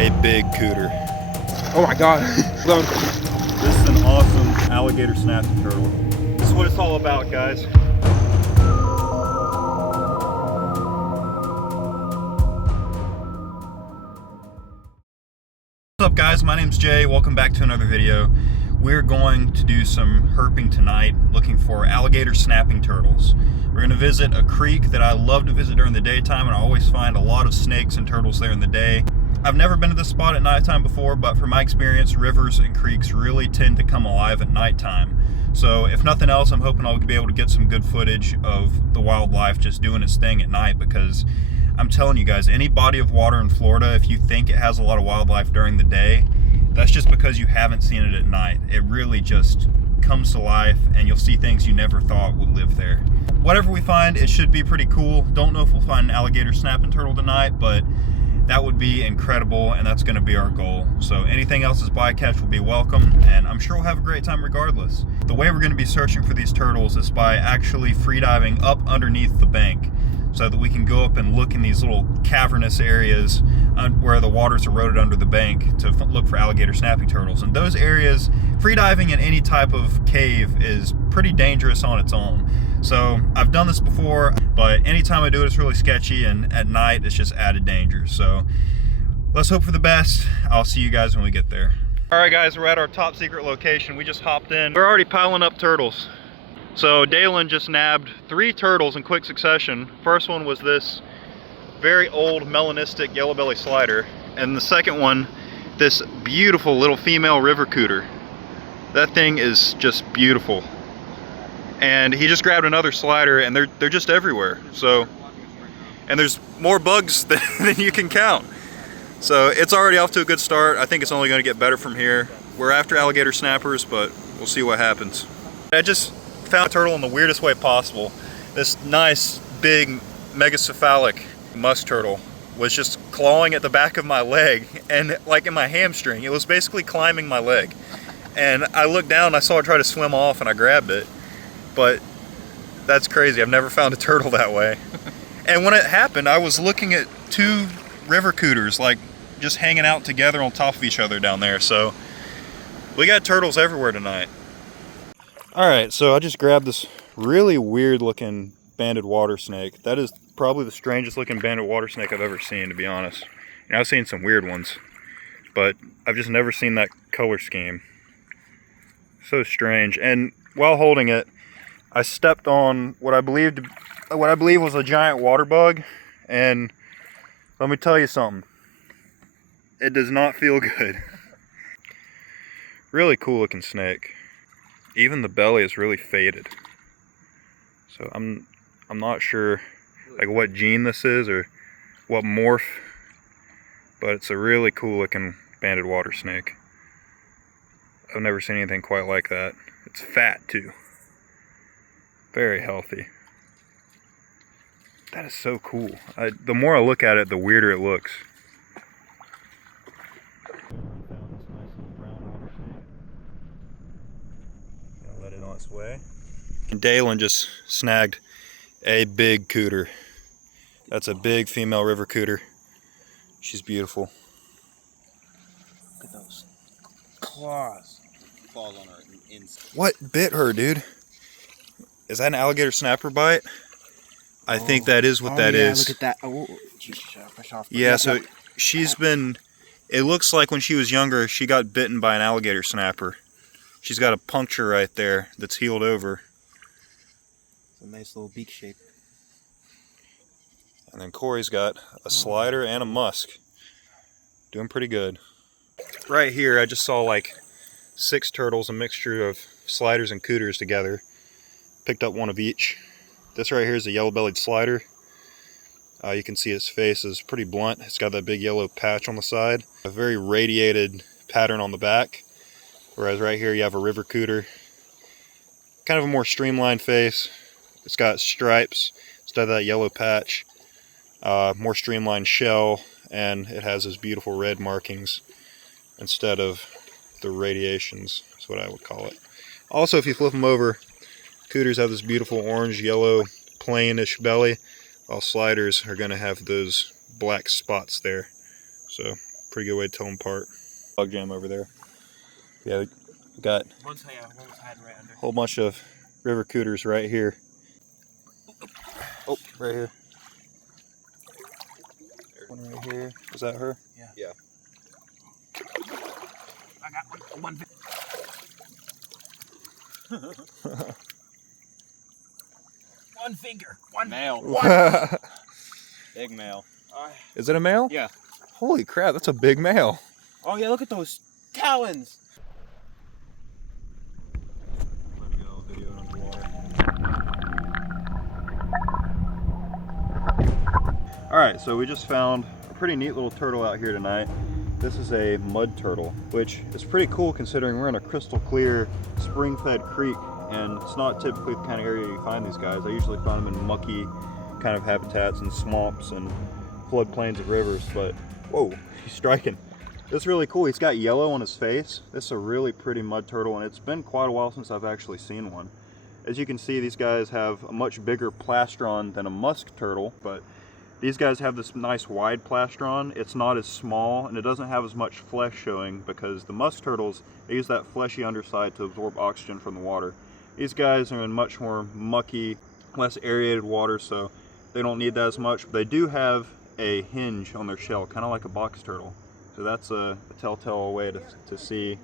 a big cooter. Oh my god. This is an awesome alligator snapping turtle. This is what it's all about, guys. What's up, guys? My name's Jay. Welcome back to another video. We're going to do some herping tonight, looking for alligator snapping turtles. We're going to visit a creek that I love to visit during the daytime, and I always find a lot of snakes and turtles there in the day. I've never been to this spot at nighttime before, but from my experience, rivers and creeks really tend to come alive at nighttime. So if nothing else, I'm hoping I'll be able to get some good footage of the wildlife just doing its thing at night, because I'm telling you guys, any body of water in Florida, if you think it has a lot of wildlife during the day, that's just because you haven't seen it at night. It really just comes to life, and you'll see things you never thought would live there. Whatever we find, it should be pretty cool. Don't know if we'll find an alligator snapping turtle tonight, but that would be incredible, and that's going to be our goal. So anything else as bycatch will be welcome, and I'm sure we'll have a great time regardless. The way we're going to be searching for these turtles is by actually freediving up underneath the bank, so that we can go up and look in these little cavernous areas where the water's eroded under the bank to look for alligator snapping turtles. And those areas, freediving in any type of cave is pretty dangerous on its own. So I've done this before, but anytime I do it, it's really sketchy, and at night it's just added danger. So let's hope for the best. I'll see you guys when we get there. All right, guys, we're at our top secret location. We just hopped in. We're already piling up turtles. So Dalen just nabbed 3 turtles in quick succession. First one was this very old melanistic yellow belly slider, and the second one, this beautiful little female river cooter. That thing is just beautiful. And he just grabbed another slider, and they're just everywhere. So, and there's more bugs than you can count. So it's already off to a good start. I think it's only going to get better from here. We're after alligator snappers, but we'll see what happens. I just found a turtle in the weirdest way possible. This nice, big, megacephalic musk turtle was just clawing at the back of my leg, and like in my hamstring. It was basically climbing my leg. And I looked down and I saw it try to swim off, and I grabbed it. But that's crazy. I've never found a turtle that way. And when it happened, I was looking at 2 river cooters, like just hanging out together on top of each other down there. So we got turtles everywhere tonight. All right, so I just grabbed this really weird looking banded water snake. That is probably the strangest looking banded water snake I've ever seen, to be honest. And I've seen some weird ones, but I've just never seen that color scheme. So strange. And while holding it, I stepped on what I believe was a giant water bug, and let me tell you something. It does not feel good. Really cool looking snake. Even the belly is really faded. So I'm not sure like what gene this is or what morph, but it's a really cool looking banded water snake. I've never seen anything quite like that. It's fat too. Very healthy. That is so cool. The more I look at it, the weirder it looks. Let it on its way. And Dalen just snagged a big cooter. That's a big female river cooter. She's beautiful. Look at those claws. Falls on her inside. What bit her, dude? Is that an alligator snapper bite? I think that is what that is. Look at that. Oh, geez, fresh off. Yeah, so she's been, it looks like when she was younger, she got bitten by an alligator snapper. She's got a puncture right there that's healed over. It's a nice little beak shape. And then Corey's got a slider and a musk. Doing pretty good. Right here, I just saw like 6 turtles, a mixture of sliders and cooters together. Picked up one of each. This right here is a yellow-bellied slider. You can see his face is pretty blunt. It's got that big yellow patch on the side. A very radiated pattern on the back. Whereas right here you have a river cooter. Kind of a more streamlined face. It's got stripes instead of that yellow patch. More streamlined shell, and it has those beautiful red markings instead of the radiations, is what I would call it. Also, if you flip them over, cooters have this beautiful orange, yellow, plainish belly, while sliders are going to have those black spots there. So Pretty good way to tell them apart. Log jam over there. Yeah, we got One was hiding right under. a whole bunch of river cooters right here. Oh, right here. One right here. Is that her? Yeah. I got one. One finger. One male. Big male. Is it a male? Yeah. Holy crap, that's a big male. Oh yeah, look at those talons. Let me go video underwater. Alright, so we just found a pretty neat little turtle out here tonight. This is a mud turtle, which is pretty cool considering we're in a crystal clear spring-fed creek, and it's not typically the kind of area you find these guys. I usually find them in mucky kind of habitats and swamps and floodplains of rivers, but whoa, he's striking. This is really cool. He's got yellow on his face. This is a really pretty mud turtle, and it's been quite a while since I've actually seen one. As you can see, these guys have a much bigger plastron than a musk turtle, but these guys have this nice wide plastron. It's not as small, and it doesn't have as much flesh showing because the musk turtles, they use that fleshy underside to absorb oxygen from the water. These guys are in much more mucky, less aerated water, so they don't need that as much. They do have a hinge on their shell, kind of like a box turtle. So that's a telltale way to see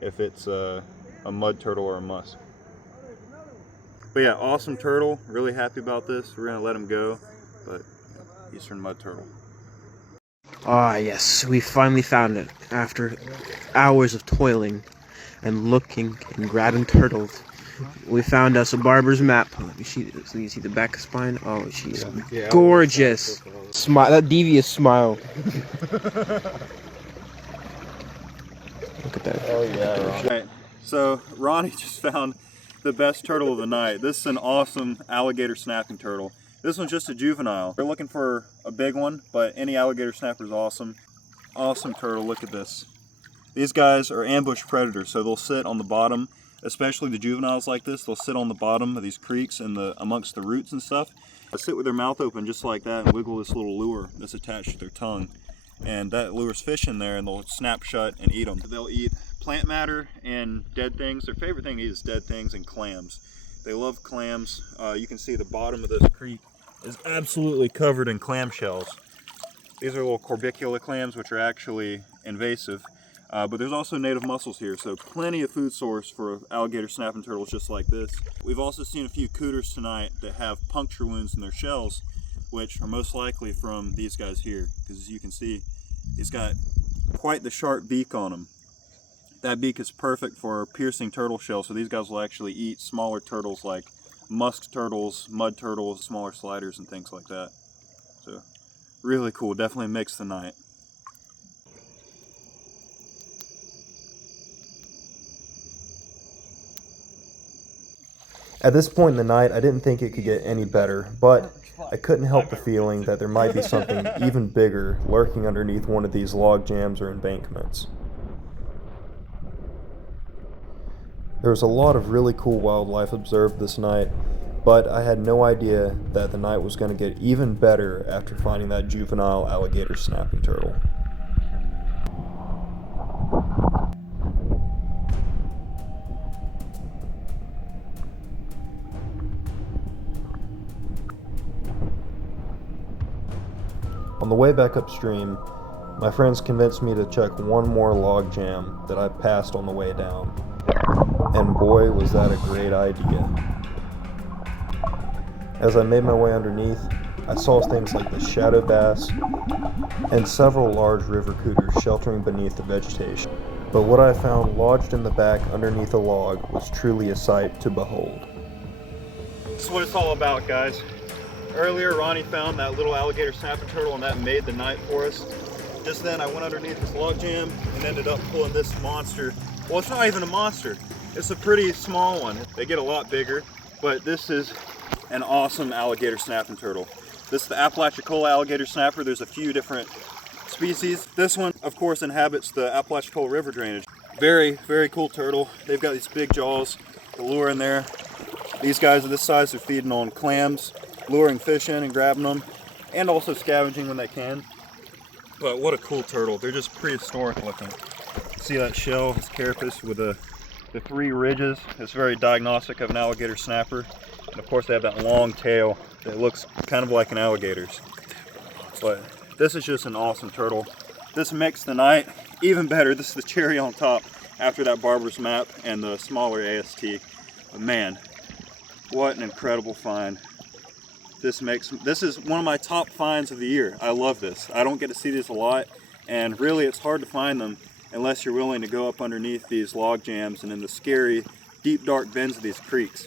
if it's a mud turtle or a musk. But yeah, awesome turtle. Really happy about this. We're gonna let him go, but eastern mud turtle. Ah, yes, we finally found it after hours of toiling and looking and grabbing turtles. We found us a barber's map. Let me see this. So you see the back spine. Oh, she's gorgeous. Smile. That devious smile. Look at that. Oh yeah. Right. So Ronnie just found the best turtle of the night. This is an awesome alligator snapping turtle. This one's just a juvenile. We're looking for a big one, but any alligator snapper is awesome. Awesome turtle. Look at this. These guys are ambush predators, so they'll sit on the bottom. Especially the juveniles like this, they'll sit on the bottom of these creeks and amongst the roots and stuff. They'll sit with their mouth open just like that and wiggle this little lure that's attached to their tongue. And that lures fish in there and they'll snap shut and eat them. They'll eat plant matter and dead things. Their favorite thing to eat is dead things and clams. They love clams. You can see the bottom of this creek is absolutely covered in clam shells. These are little corbicula clams, which are actually invasive. But there's also native mussels here, so plenty of food source for alligator snapping turtles just like this. We've also seen a few cooters tonight that have puncture wounds in their shells, which are most likely from these guys here, because as you can see, he's got quite the sharp beak on him. That beak is perfect for piercing turtle shells, so these guys will actually eat smaller turtles like musk turtles, mud turtles, smaller sliders, and things like that. So really cool, definitely makes the night. At this point in the night, I didn't think it could get any better, but I couldn't help the feeling that there might be something even bigger lurking underneath one of these log jams or embankments. There was a lot of really cool wildlife observed this night, but I had no idea that the night was going to get even better after finding that juvenile alligator snapping turtle. On the way back upstream, my friends convinced me to check one more log jam that I passed on the way down. And boy, was that a great idea. As I made my way underneath, I saw things like the shadow bass and several large river cooters sheltering beneath the vegetation. But what I found lodged in the back underneath a log was truly a sight to behold. This is what it's all about, guys. Earlier, Ronnie found that little alligator snapping turtle and that made the night for us. Just then, I went underneath this log jam and ended up pulling this monster. Well, it's not even a monster. It's a pretty small one. They get a lot bigger, but this is an awesome alligator snapping turtle. This is the Apalachicola alligator snapper. There's a few different species. This one, of course, inhabits the Apalachicola River drainage. Very, very cool turtle. They've got these big jaws, the lure in there. These guys of this size are feeding on clams, luring fish in and grabbing them, and also scavenging when they can. But what a cool turtle. They're just prehistoric looking. See that shell, his carapace with the 3 ridges. It's very diagnostic of an alligator snapper. And of course they have that long tail that looks kind of like an alligator's. But this is just an awesome turtle. This makes the night even better. This is the cherry on top after that Barber's Map and the smaller AST. But man, what an incredible find. This is one of my top finds of the year. I love this. I don't get to see these a lot, and really it's hard to find them unless you're willing to go up underneath these log jams and in the scary, deep, dark bends of these creeks.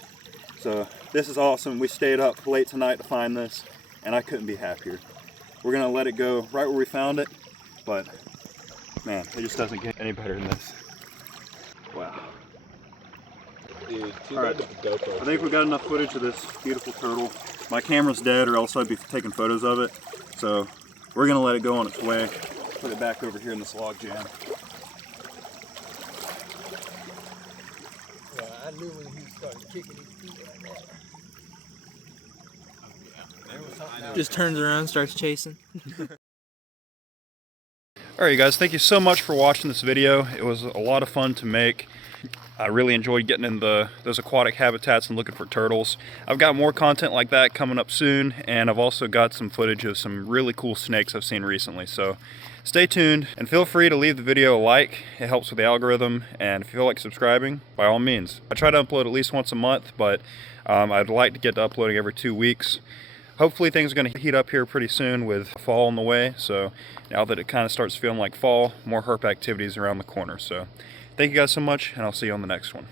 So this is awesome. We stayed up late tonight to find this, and I couldn't be happier. We're gonna let it go right where we found it, but man, it just doesn't get any better than this. Wow. Dude, All right, I think we got enough footage of this beautiful turtle. My camera's dead, or else I'd be taking photos of it. So we're gonna let it go on its way. Put it back over here in this log jam. Yeah, I knew when he started kicking his feet like that. Just turns around, starts chasing. Alright you guys, thank you so much for watching this video. It was a lot of fun to make. I really enjoyed getting in those aquatic habitats and looking for turtles. I've got more content like that coming up soon, and I've also got some footage of some really cool snakes I've seen recently. So stay tuned, and feel free to leave the video a like. It helps with the algorithm, and if you feel like subscribing, by all means. I try to upload at least once a month, but I'd like to get to uploading every 2 weeks. Hopefully things are going to heat up here pretty soon with fall on the way, so now that it kind of starts feeling like fall, more herp activities around the corner. So thank you guys so much, and I'll see you on the next one.